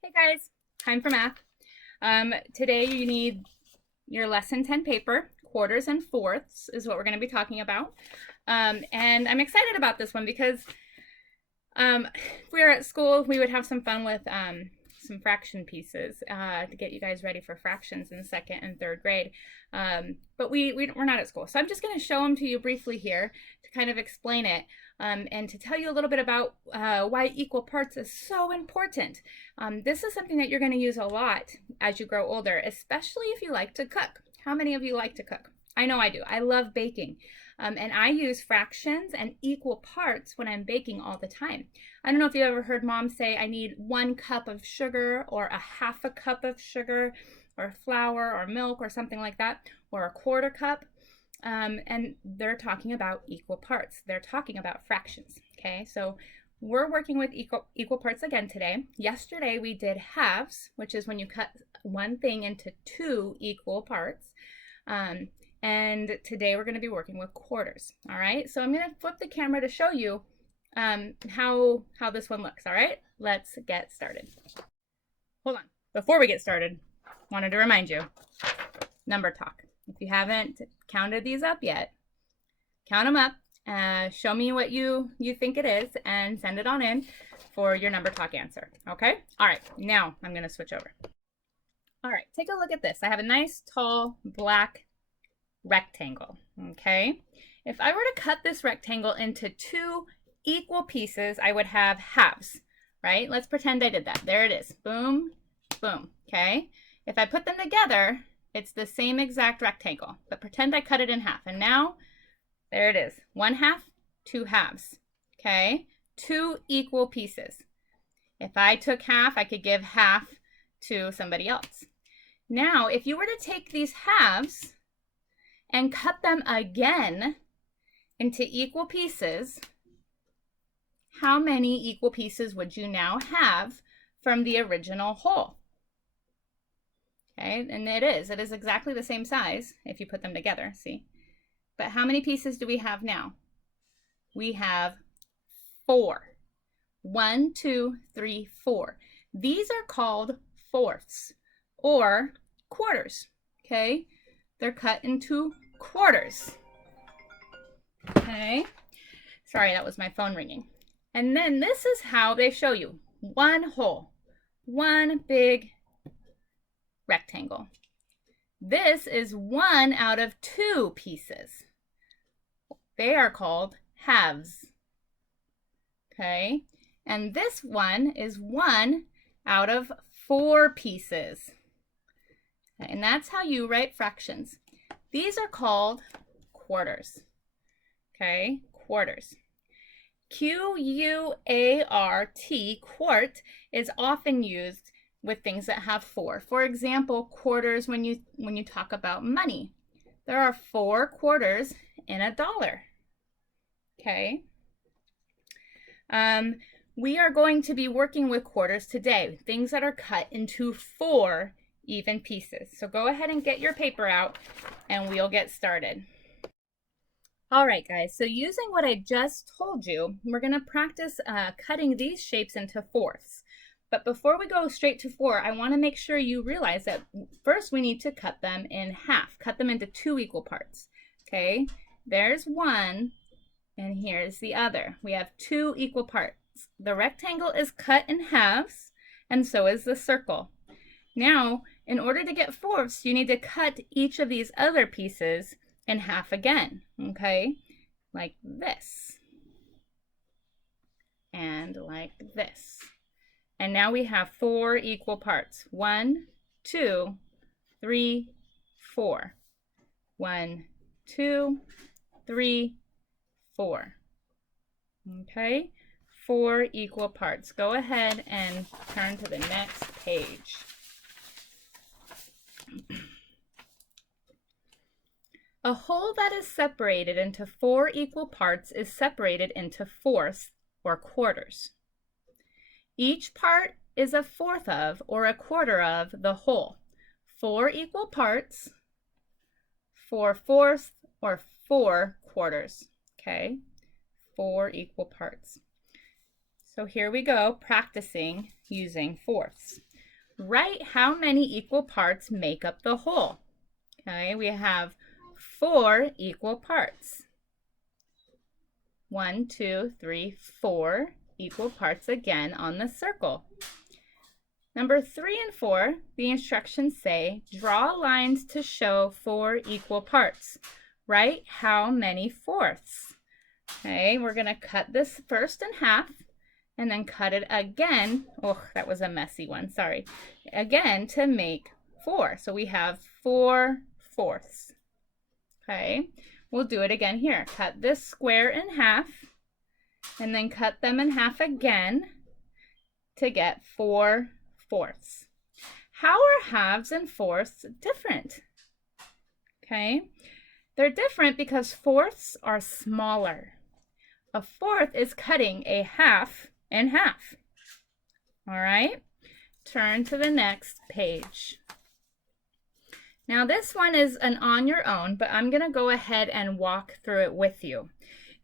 Hey guys, time for math. Today you need your lesson 10 paper. Quarters and fourths is what we're going to be talking about. And I'm excited about this one because if we were at school, we would have some fun with some fraction pieces to get you guys ready for fractions in second and third grade. But we're not at school. So I'm just going to show them to you briefly here to kind of explain it. And to tell you a little bit about why equal parts is so important. This is something that you're going to use a lot as you grow older, especially if you like to cook. How many of you like to cook? I know I do. I love baking. And I use fractions and equal parts when I'm baking all the time. I don't know if you ever heard mom say, I need 1 cup of sugar or a half a cup of sugar or flour or milk or something like that, or a 1/4 cup. And they're talking about equal parts. They're talking about fractions. Okay, so we're working with equal parts again today. Yesterday we did halves, which is when you cut one thing into 2 equal parts. And today we're going to be working with quarters. All right, so I'm going to flip the camera to show you how this one looks. All right, let's get started. Hold on. Before we get started, wanted to remind you, number talk. If you haven't counted these up yet, count them up, show me what you think it is, and send it on in for your number talk answer. Okay? All right, now I'm going to switch over. All right, take a look at this. I have a nice, tall, black rectangle. Okay? If I were to cut this rectangle into 2 equal pieces, I would have halves, right? Let's pretend I did that. There it is. Boom, boom. Okay? If I put them together, it's the same exact rectangle, but pretend I cut it in half. And now, there it is. 1/2, 2 halves. Okay? 2 equal pieces. If I took half, I could give half to somebody else. Now, if you were to take these halves and cut them again into equal pieces, how many equal pieces would you now have from the original whole? Okay, and it is exactly the same size if you put them together, see? But how many pieces do we have now? We have 4. 1, 2, 3, 4. These are called fourths or quarters, okay? They're cut into quarters, okay? Sorry, that was my phone ringing. And then this is how they show you. One whole, one big rectangle. This is 1 out of 2 pieces. They are called halves. Okay? And this one is 1 out of 4 pieces. And that's how you write fractions. These are called quarters. Okay? Quarters. Q-U-A-R-T, quart, is often used with things that have 4. For example, quarters when you talk about money. There are 4 quarters in a dollar. Okay? We are going to be working with quarters today, things that are cut into 4 even pieces. So go ahead and get your paper out and we'll get started. All right, guys, so using what I just told you, we're going to practice cutting these shapes into fourths. But before we go straight to 4, I want to make sure you realize that first we need to cut them in half, cut them into 2 equal parts. Okay, there's one, and here's the other. We have 2 equal parts. The rectangle is cut in halves, and so is the circle. Now, in order to get fourths, you need to cut each of these other pieces in half again, okay? Like this. And like this. And now we have 4 equal parts. 1, 2, 3, 4. 1, 2, 3, 4. Okay, 4 equal parts. Go ahead and turn to the next page. A whole that is separated into 4 equal parts is separated into fourths or quarters. Each part is a fourth of or a quarter of the whole. 4 equal parts, 4 fourths, or 4 quarters. Okay, 4 equal parts. So here we go, practicing using fourths. Write how many equal parts make up the whole. Okay, we have 4 equal parts. 1, 2, 3, 4 equal parts again on the circle. Number 3 and 4, the instructions say, draw lines to show 4 equal parts. Write how many fourths. Okay, we're going to cut this first in half and then cut it again. Oh, that was a messy one, sorry. Again to make 4. So we have 4 fourths. Okay, we'll do it again here. Cut this square in half and then cut them in half again to get 4 fourths. How are halves and fourths different? Okay, they're different because fourths are smaller. A fourth is cutting a half in half. All right, turn to the next page. Now this one is an on your own, but I'm going to go ahead and walk through it with you.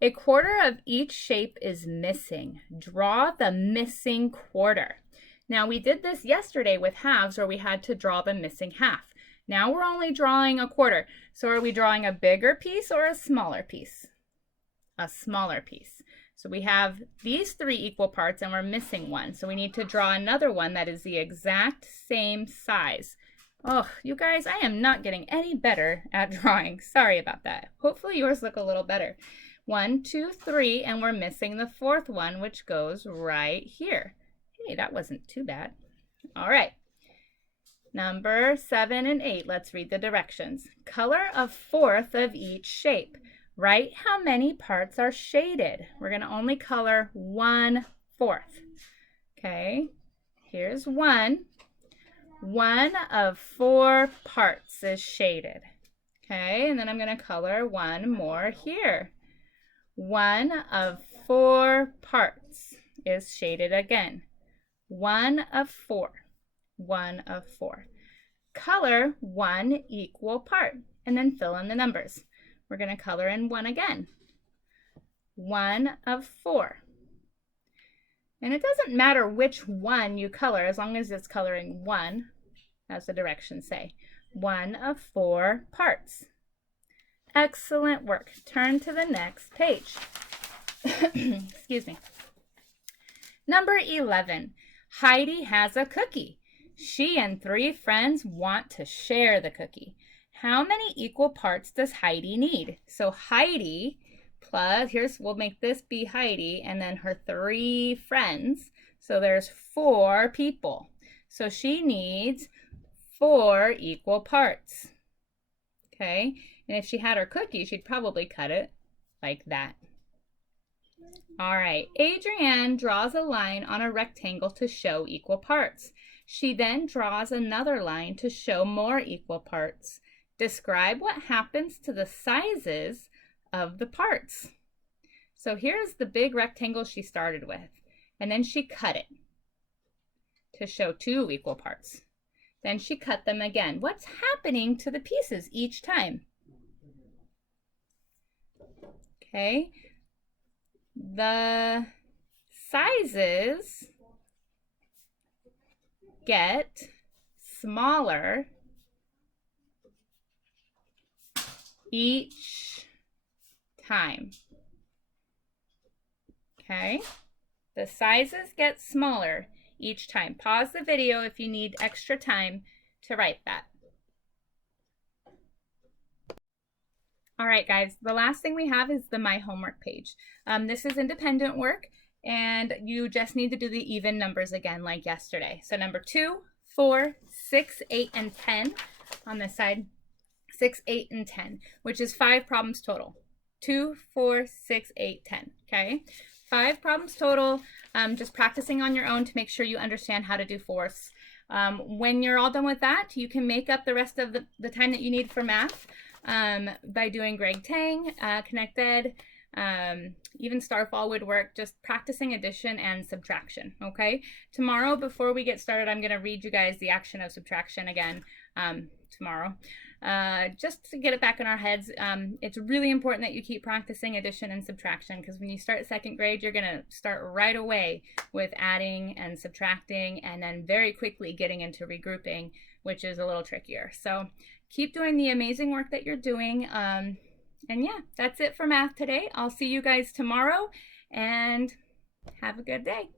A quarter of each shape is missing. Draw the missing quarter. Now we did this yesterday with halves where we had to draw the missing half. Now we're only drawing a quarter. So are we drawing a bigger piece or a smaller piece? A smaller piece. So we have these 3 equal parts and we're missing one. So we need to draw another one that is the exact same size. Oh, you guys, I am not getting any better at drawing. Sorry about that. Hopefully yours look a little better. 1, 2, 3, and we're missing the 4th one, which goes right here. Hey, that wasn't too bad. All right. Number 7 and 8, let's read the directions. Color a fourth of each shape. Write how many parts are shaded. We're going to only color 1/4. Okay, here's 1. 1 of 4 parts is shaded. Okay, and then I'm going to color 1 more here. 1 of 4 parts is shaded again. 1 of 4. 1 of 4. Color 1 equal part and then fill in the numbers. We're going to color in 1 again. 1 of 4. And it doesn't matter which one you color as long as it's coloring 1, as the directions say. 1 of 4 parts. Excellent work. Turn to the next page. Excuse me. Number 11. Heidi has a cookie. She and 3 friends want to share the cookie. How many equal parts does Heidi need? So Heidi plus, we'll make this be Heidi and then her 3 friends. So there's 4 people. So she needs 4 equal parts. Okay, and if she had her cookie, she'd probably cut it like that. All right, Adrienne draws a line on a rectangle to show equal parts. She then draws another line to show more equal parts. Describe what happens to the sizes of the parts. So here's the big rectangle she started with, and then she cut it to show 2 equal parts. Then she cut them again. What's happening to the pieces each time? Okay, the sizes get smaller each time. Okay, the sizes get smaller each time. Pause the video if you need extra time to write that. All right, guys, the last thing we have is the My Homework page. This is independent work, and you just need to do the even numbers again like yesterday. So number 2, 4, 6, 8, and 10 on this side. 6, 8, and 10, which is 5 problems total. 2, 4, 6, 8, 10, okay? 5 problems total, just practicing on your own to make sure you understand how to do fourths. When you're all done with that, you can make up the rest of the time that you need for math by doing Greg Tang, Connect Ed, even starfall would work, just practicing addition and subtraction, okay? Tomorrow, before we get started, I'm going to read you guys the action of subtraction again tomorrow. Just to get it back in our heads. It's really important that you keep practicing addition and subtraction, because when you start second grade, you're going to start right away with adding and subtracting, and then very quickly getting into regrouping, which is a little trickier. So keep doing the amazing work that you're doing. And yeah, that's it for math today. I'll see you guys tomorrow, and have a good day.